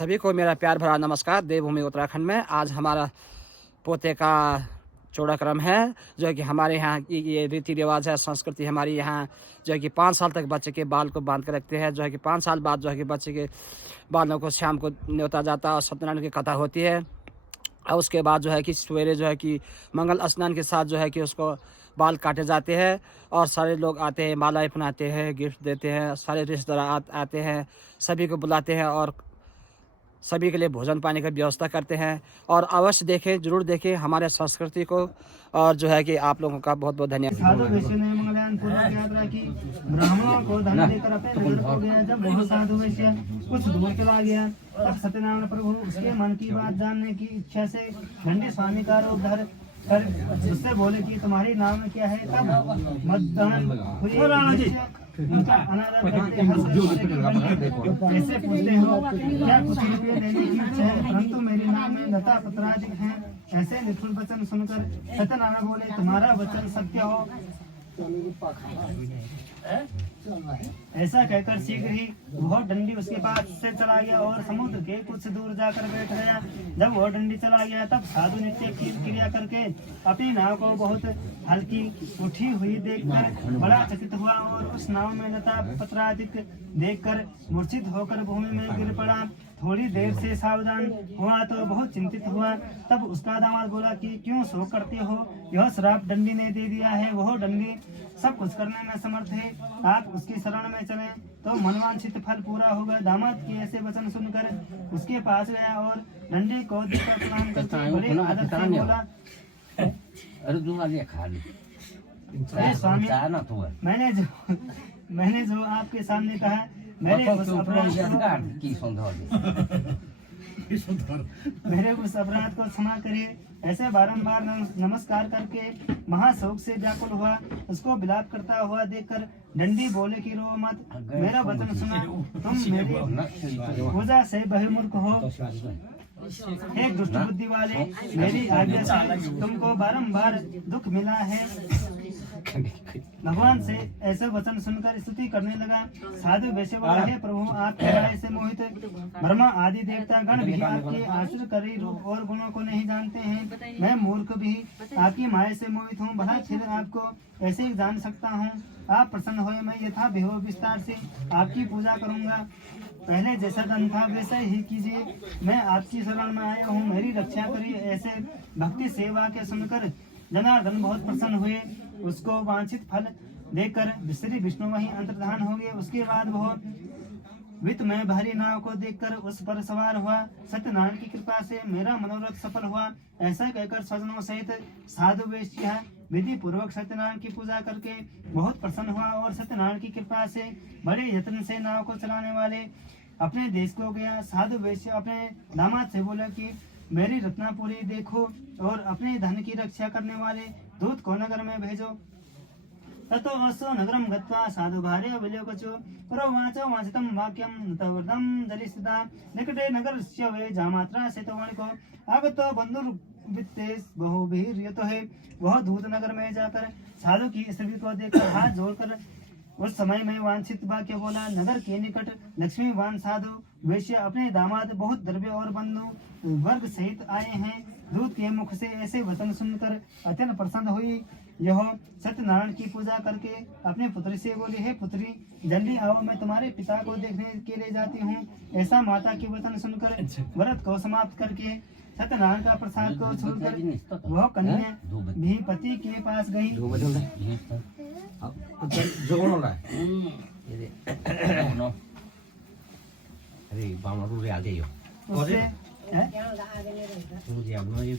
सभी को मेरा प्यार भरा नमस्कार। देवभूमि उत्तराखंड में आज हमारा पोते का चौड़ाक्रम है, जो है कि हमारे यहाँ की ये रीति रिवाज है, संस्कृति हमारी यहाँ जो है कि 5 साल तक बच्चे के बाल को बांध कर रखते हैं। जो है कि 5 साल बाद जो है कि बच्चे के बालों को शाम को न्योता जाता है और सत्यनारायण की कथा होती है। और उसके बाद जो है कि सवेरे जो है कि मंगल स्नान के साथ जो है कि उसको बाल काटे जाते हैं और सारे लोग आते हैं, मालाएं पहनाते हैं, गिफ्ट देते हैं, सारे रिश्तेदार आते हैं, सभी को बुलाते हैं और सभी के लिए भोजन पानी की व्यवस्था करते हैं। और अवश्य देखें, जरूर देखें हमारे संस्कृति को। और जो है कि आप लोगों का बहुत बहुत धन्यवाद। साधु वैश्य ने मंगलयान पूर्वक यात्रा की, ब्राह्मणों को धन देकर अपने नगर को गया। जब वह साधु वैश्य कुछ दूर चला गया, तब सत्यनारायण प्रभु उसके मन की बात जानने की इच्छा से दंडी स्वामी का रूप धर कर उससे बोले कि तुम्हारी नाम क्या है। तब मतदान उनका अनादर करते ऐसे पूछते हो, क्या कुछ रुपये देने की इच्छा है? परंतु मेरी नाम में लता पत्राधिक है। ऐसे निठुर वचन सुनकर सत्यनारायण बोले, तुम्हारा वचन सत्य हो। ऐसा कहकर शीघ्र ही वह डंडी उसके पास से चला गया और समुद्र के कुछ दूर जाकर बैठ गया। जब वह डंडी चला गया, तब साधु नित्य की क्रिया करके अपनी नाव को बहुत हल्की उठी हुई देखकर बड़ा चकित हुआ और उस नाव में लता पत्राधिक देखकर मूर्छित होकर भूमि में गिर पड़ा। थोड़ी देर से सावधान हुआ तो बहुत चिंतित हुआ। तब उसका दामाद बोला कि क्यों शोक करते हो? यह श्राप डंडी ने दे दिया है। वह डंडी सब कुछ करने में समर्थ है। आप उसकी शरण में चले तो मनवांछित फल पूरा होगा। दामाद के ऐसे वचन सुनकर उसके पास गया और डंडी को दीपक प्रणाम करके बड़े आदर से बोला, अरे स्वामी, मैंने जो आपके सामने कहा, मेरे उस अपराध को क्षमा करिए। ऐसे बारंबार नमस्कार करके महाशोक से व्याकुल हुआ। उसको विलाप करता हुआ देखकर डंडी बोले कि रो मत, मेरा वचन सुना। तुम मेरी पूजा से बहिर्मुख हो, एक दुष्ट बुद्धि वाले। मेरी आज्ञा से तुमको बारंबार दुख मिला है। भगवान से ऐसे वचन सुनकर स्तुति करने लगा। साधु वैश्य बोला, हे प्रभु, आपके राय से मोहित ब्रह्मा आदि देवता गण भी आपके आश्चर्यकारी रूप और गुणों को नहीं जानते हैं। मैं मूर्ख भी आपकी माया से मोहित हूँ, भला फिर आपको ऐसे ही जान सकता हूँ। आप प्रसन्न होए, मैं यथा विभव विस्तार से आपकी पूजा करूँगा। पहले जैसा धन था वैसा ही कीजिए। मैं आपकी शरण में आया हूँ, मेरी रक्षा करिए। ऐसे भक्ति सेवा के सुनकर जनार्दन बहुत प्रसन्न हुए। उसको वांछित फल देकर श्री विष्णु वहीं अंतर्धान हो गए। उसके बाद वह वित्त में भारी नाव को देखकर उस पर सवार हुआ। सत्यनारायण की कृपा से मेरा मनोरथ सफल हुआ। ऐसा कहकर स्वजनों सहित साधु वैश्य विधि पूर्वक सत्यनारायण की पूजा करके बहुत प्रसन्न हुआ और सत्यनारायण की कृपा से बड़े यत्न से नाव को चलाने वाले अपने देश को गया। साधु वैश्य अपने दामाद से बोला कि मेरी रत्नापुरी देखो और अपने धन की रक्षा करने वाले दूत को नगर में भेजो। ततो असो नगरम गत्वा साधु भार्य विलोकचो रोवाचो वाचितं वाक्यं तवृतं जलिस्थिता निकटे नगरस्य वे जामात्रा सेतुवणिको आगतो बंधुर्वित्तेष बहुभिर्यतो है। वह दूत नगर में जाकर साधु की स्त्री को देखकर हाथ जोड़कर उस समय में वांछित वाक्य बोला। नगर के निकट लक्ष्मीवान साधु वैश्य अपने दामाद बहुत द्रव्य और बंधु वर्ग सहित आए हैं। दूत के मुख से ऐसे वचन सुनकर अत्यंत प्रसन्न हुई। यह सत्यनारायण की पूजा करके अपने पुत्री से बोली, हे पुत्री, जल्दी आओ, मैं तुम्हारे पिता को देखने के लिए जाती हूँ। ऐसा माता के वचन सुनकर व्रत को समाप्त करके सत्यनारायण का प्रसाद को छोड़कर वह कन्या भी पति के पास गई।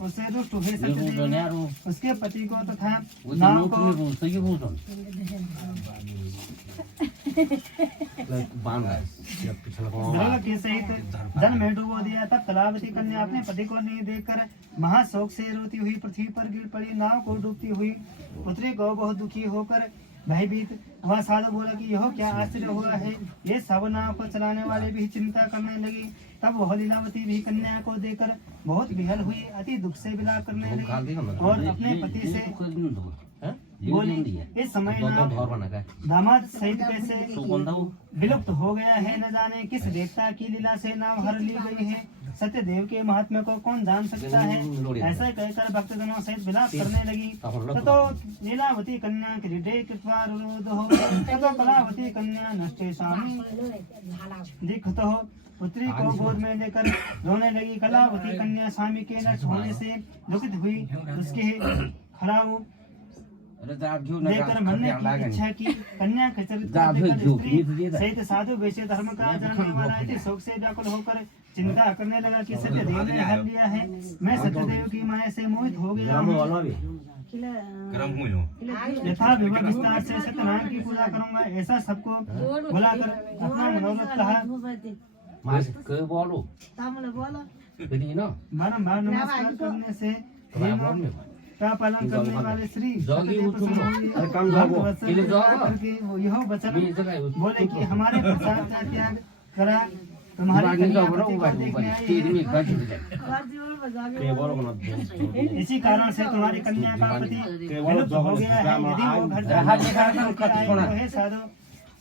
उससे दुष्ट हुए सत्यदेव ने उसके पति को तथा नाव को के सहित जल में डुबो दिया। तब कलावती कन्या अपने पति को नहीं देखकर महाशोक से रोती हुई पृथ्वी पर गिर पड़ी। नाव को डूबती हुई पुत्री को बहुत दुखी होकर भयभीत वह साधु बोला कि यह क्या आश्चर्य हुआ है। ये सब नाव को चलाने वाले भी चिंता करने लगे। तब वह लीलावती भी कन्या को देखकर बहुत विहल हुई, अति दुख से विलाप करने लगी और अपने पति से बोले इस समय नाम दामाद सहित कैसे विलुप्त हो गया है, न जाने किस देवता की लीला से नाम हर ली गई है। सत्यदेव के महात्म्य को कौन जान सकता है। ऐसा कहकर भक्तजनों सहित विलाप करने लगी। तो लीलावती कन्या क्रीडे कृत्वा रुरोधो ततो कलावती कन्या नष्टे स्वामी दीक्षित हो। पुत्री को गोद में लेकर रोने लगी। कलावती कन्या स्वामी के नष्ट होने से दुखित हुई। उसके खराब देकर मरने की इच्छा की। कन्या के चरित्र स्त्री सहित साधु वैश्य धर्म का जानने वाला इति शोक से व्याकुल होकर चिंता करने लगा कि सत्यदेव ने हर लिया है। मैं सत्यदेव की माया से मोहित हो गया हूँ। यथा विवाह विस्तार से सत्यनारायण की पूजा करूंगा, ऐसा सबको बुलाकर अपना मनोरथ कहा। बारम्बार नमस्कार करने से का पालन करने वाले श्री यह वचन बोले कि हमारे प्रसाद का त्याग करा। तुम्हारी इसी कारण से तुम्हारी कन्या का पति विलुप्त हो गया है। यदि वो घर है साधु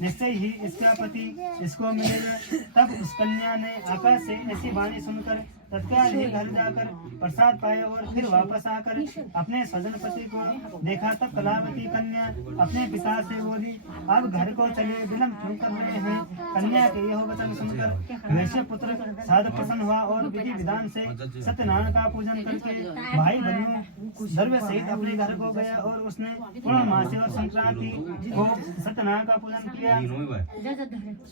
निश्चय ही इसका पति इसको मिलेगा। तब उस कन्या ने आकाश से ऐसी वाणी सुनकर तत्काल ही घर जाकर प्रसाद पाया और फिर वापस आकर अपने स्वजन पति को देखा। तब कलावती कन्या अपने पिता से बोली, अब घर को चले, विलम्ब क्यों कर रहे हैं। कन्या के यह वचन सुनकर वैश्य पुत्र साधु प्रसन्न हुआ और विधि विधान से सत्यनारायण का पूजन करके भाई बहनों द्रव्य सहित अपने घर को गया और उसने पूर्णमासी और संक्रांति को सत्यनारायण का पूजन किया।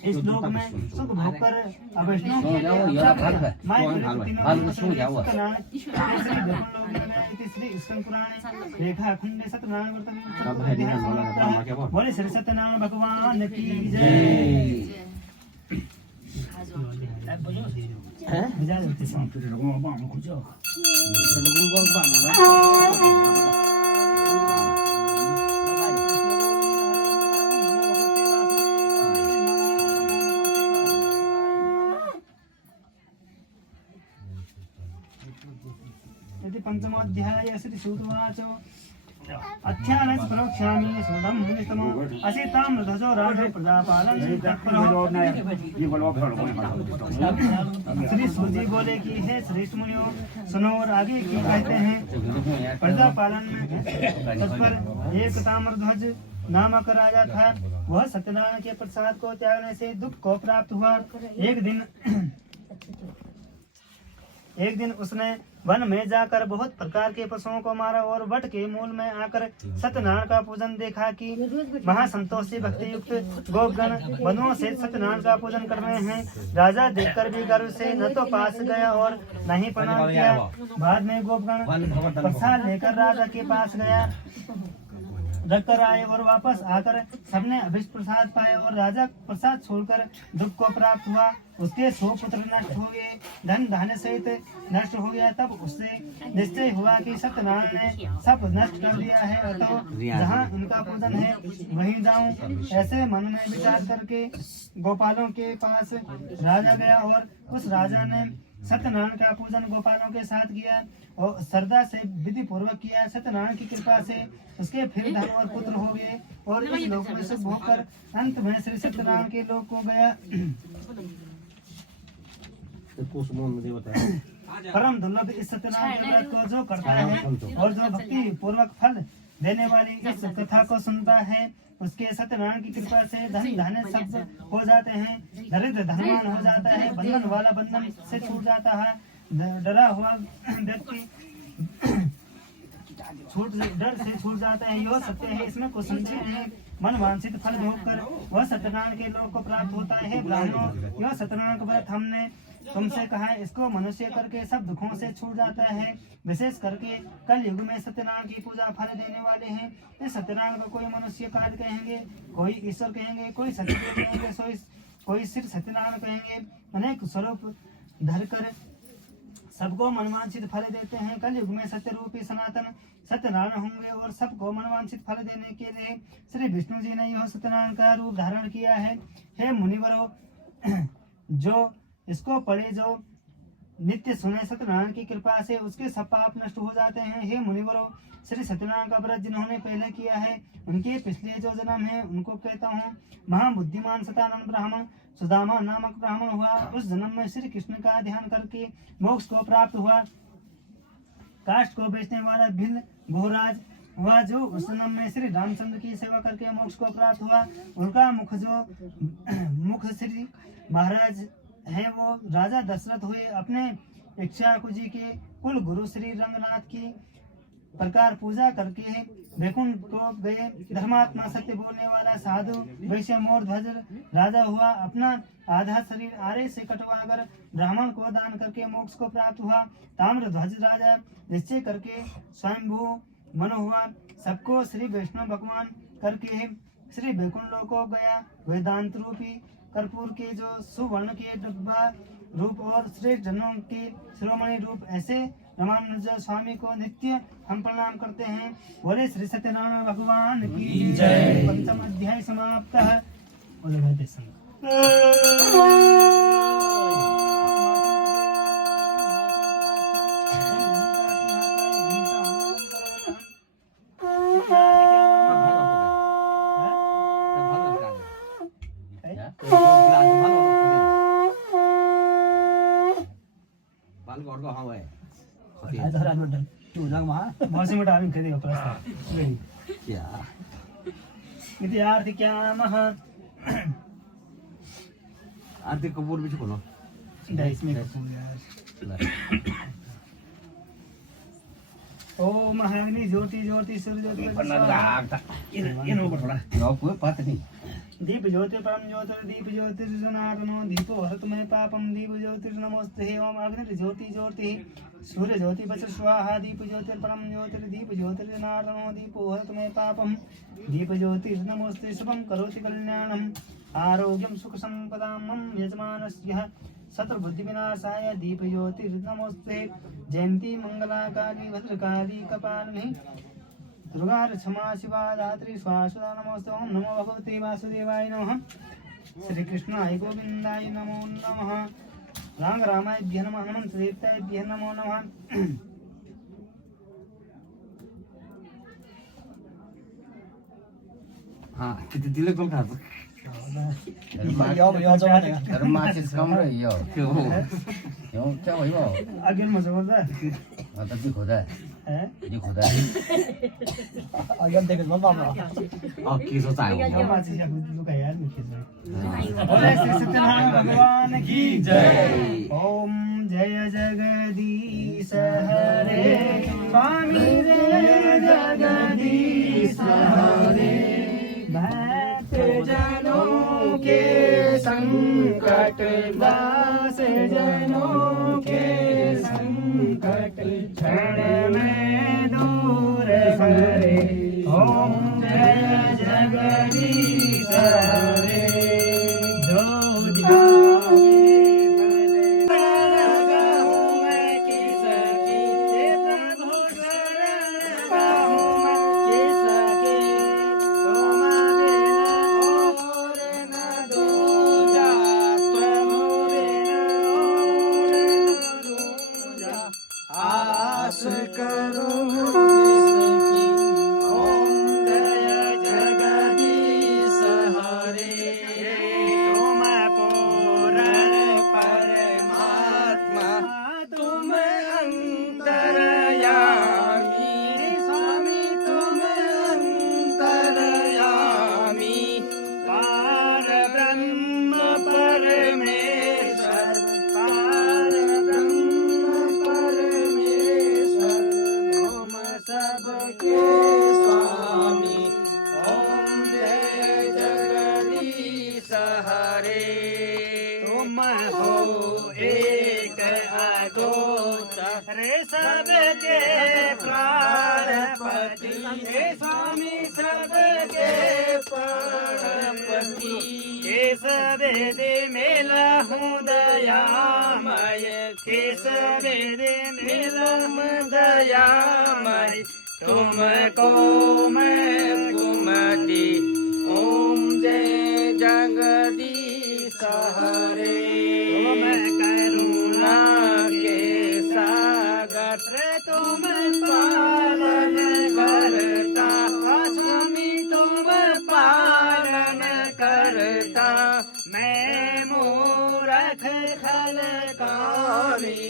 इस लोक में सुख भोग कर अवैष्णव रेखा खंडे सत्यनारायण बोले श्री सत्यनारायण भगवान की जय। पंचमोऽध्याय श्री सूतवाच अध्यानस् प्रवक्ष्यामि सुदं मुनितमो असितां ध्वजो राजो प्रजापालं श्री सूजी बोले कि हे श्रेष्ठ मुनियों सुनो और आगे की कहते हैं। प्रजापालन में तत्पर एक ताम्रध्वज नामक राजा था। वह सत्यनारायण के प्रसाद को त्यागने से दुख को प्राप्त हुआ। एक दिन उसने वन में जाकर बहुत प्रकार के पशुओं को मारा और वट के मूल में आकर सत्यनारायण का पूजन देखा कि महासंतोषी भक्ति युक्त गोपगण बंधुओं से सत्यनारायण का पूजन कर रहे हैं। राजा देखकर भी गर्व से न तो पास गया और न ही प्रणाम किया। बाद में गोपगण प्रसाद लेकर राजा के पास गया रख कर आए और वापस आकर सबने अभिष्ट प्रसाद पाए और राजा प्रसाद छोड़कर दुख को प्राप्त हुआ। उसके 100 पुत्र नष्ट हो गए, धन धान्य सहित नष्ट हो गया। तब उससे निश्चय हुआ कि सत्यनारायण ने सब नष्ट कर दिया है, तो जहाँ उनका पूजन है वहीं जाऊं। ऐसे मन में विचार करके गोपालों के पास राजा गया और उस राजा ने सत्यनारायण का पूजन गोपालों के साथ किया और श्रद्धा से विधि पूर्वक किया। सत्यनारायण की कृपा से उसके फिर धन और पुत्र हो गए और इस लोक में सुख भोग कर अंत में श्री सत्यनारायण के लोक को गया। परम दुर्लभ इस सत्यनारायण के व्रत को जो करता है और जो भक्ति पूर्वक फल देने वाली इस कथा को सुनता है, उसके सत्यनारायण की कृपा से धन धान्य सब हो जाते हैं, दरिद्र धनवान हो जाता है, बंधन वाला बंधन से छूट जाता है, डरा हुआ व्यक्ति डर से छूट जाता है। यह सत्य है, इसमें कुछ संशय नहीं। मन वांछित फल भोग कर वह सत्यनारायण के लोक को प्राप्त होता है। ब्राह्मणों, यह सत्यनारायण का व्रत हमने तुमसे कहा है, इसको मनुष्य करके सब दुखों से छूट जाता है। विशेष करके कल युग में सत्यनारायण की पूजा फल देने वाले हैं। इस सत्यनारायण को कोई मनुष्य काल कहेंगे, कोई ईश्वर कहेंगे, कोई सत्यदेव कहेंगे, कोई सिर्फ सत्यनारायण कहेंगे। अनेक स्वरूप धरकर सबको मनवांछित फल देते हैं। कल युग में सत्य रूपी सनातन सत्यनारायण होंगे और सबको मनवांछित फल देने के लिए श्री विष्णु जी ने यह सत्यनारायण का रूप धारण किया है। हे मुनिवरों, जो इसको पढ़े, जो नित्य सुने सत्यनारायण की कृपा से उसके सब पाप नष्ट हो जाते हैं। हे मुनिवरों, श्री सत्यनारायण का व्रत जिन्होंने पहले किया है उनके पिछले जो जन्म है उनको कहता हूँ। महाबुद्धिमान सतानंद ब्राह्मण सुदामा नामक ब्राह्मण हुआ। उस जन्म में श्री कृष्ण का ध्यान करके मोक्ष को प्राप्त हुआ। काष्ठ को बेचने वाला भिल भोराज हुआ जो उस जन्म में श्री रामचंद्र की सेवा करके मोक्ष को प्राप्त हुआ। उनका मुख श्री महाराज है वो राजा दशरथ हुए। अपने इक्ष्वाकु जी के कुल गुरु श्री रंगनाथ की प्रकार पूजा करके वैकुंठ को गए। धर्मात्मा सत्य बोलने वाला साधु वैश्य मोर ध्वज राजा हुआ। अपना आधा शरीर आरे से कटवाकर ब्राह्मण को दान करके मोक्ष को प्राप्त हुआ। ताम्र ध्वज राजा निश्चय करके स्वयंभू मन हुआ। सबको श्री वैष्णव भगवान करके श्री वैकुंठ लोक को गया। वेदांत रूपी कर्पूर के जो सुवर्ण के डब्बा रूप और श्रेष्ठ जनों के शिरोमणि रूप ऐसे रामानुज स्वामी को नित्य हम प्रणाम करते हैं। बोले श्री सत्यनारायण भगवान की जय। पंचम अध्याय समाप्त है। आरती क्या महा आरती कपूर भी बोलो इसमें कपूर ओम महाअग्नि ज्योति ज्योति सूर्य ज्योति दीप ज्योति परम ज्योति दीप ज्योतिर्जनार्दनो दीपो हरतमय पापम दीप ज्योतिर्नमोस्ते ओम अग्नि ज्योति ज्योति सूर्य ज्योति बच स्वाहा दीप ज्योतिर्परम ज्योतिर्दीप ज्योतिर्जनार्दनो दीपो हरतमय पापम दीप ज्योतिर्नमोस्ते शुभम करोति कल्याणम आरोग्यम सुख संपदां मम यजमानस्य शत्रुबुद्धि विनाशाय दीप ज्योतिर्नमोस्ते। जयंती मंगला काली भद्रकाली कपालिनी दुर्गा क्षमा शिवा धात्री स्वासुदा नमोस्तु। ओम नमो भगवते वासुदेवाय नमः। श्री कृष्णाय गोविंदाय नमो नमः। राम रामाय नमः। हनुमंत देवताय नमो नमः। हाँ किती दिले कोण खात मासिस कम रह्यो यो क्या भयो अगेन मजा गर्दा अन्त के खोदा है नि खोदा अगेन देखें मत बाबा के सो चाह्यो यो माछी या लुका यार मिखे बोले श्री सत्यनारायण भगवान की जय। ओम जय जगदीश हरे स्वामी जय जगदीश हरे। भक्त जनों के संकट दास जनों के संकट क्षण में दूर करे। ओम जय जगदीश हरे। जो ध्यान सबके प्राणपति हे स्वामी सबके प्राणपति हे सबेदे मेला हूँ दयामय हे सबेदे मेला हूँ दयामय तुमको मैं कुमति। ओम जय जगदीश हरे। ओम करुणा के मैं मूरख खलकारी,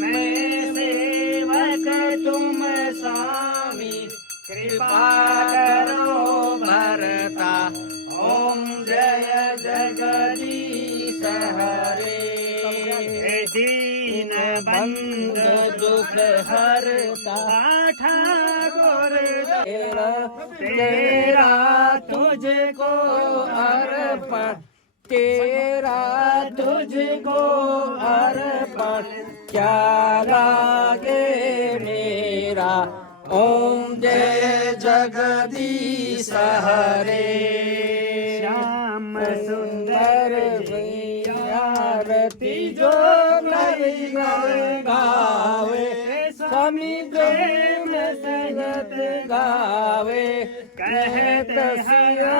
मैं सेवक तुम स्वामी, कृपा करो भरता, ओम जय जगदीश हरे। दीन बंधु दुख हरता, ठाकुर तेरा तुझको अर्पण, तेरा तुझको अर्पण, क्या लागे मेरा, ओम जय जगदीश हरे। श्याम सुंदर आरती जो नरी गावे, स्वामी प्रेम सहित गावे, कहत सिया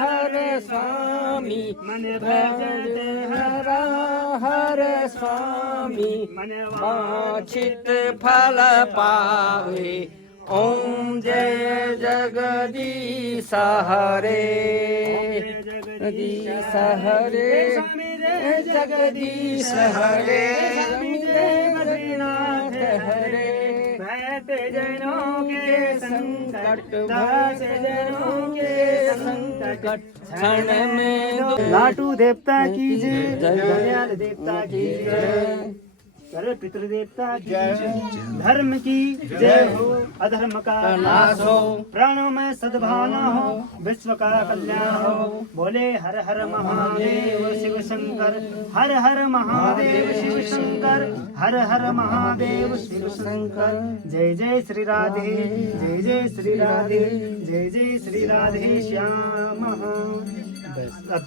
हर स्वामी, मन भजत हरा हर स्वामी, वांछित फल पावे, ओम जय जगदीश हरे। जगदीश हरे, जगदीश हरे, बद्रीनाथ हरे, भक्त जनों के संकट, दास जनों के संकट, क्षण में लाटू देवता की जय, दयाल देवता की जय, सर्व पितृदेवता की जय, धर्म की जय हो, अधर्म का नाश हो, प्राणों में सद्भावना हो, विश्व का कल्याण हो। बोले हर हर महादेव शिव शंकर, हर हर महादेव शिव शंकर, हर हर महादेव शिव शंकर। जय जय श्री राधे, जय जय श्री राधे, जय जय श्री राधे श्याम। बस अब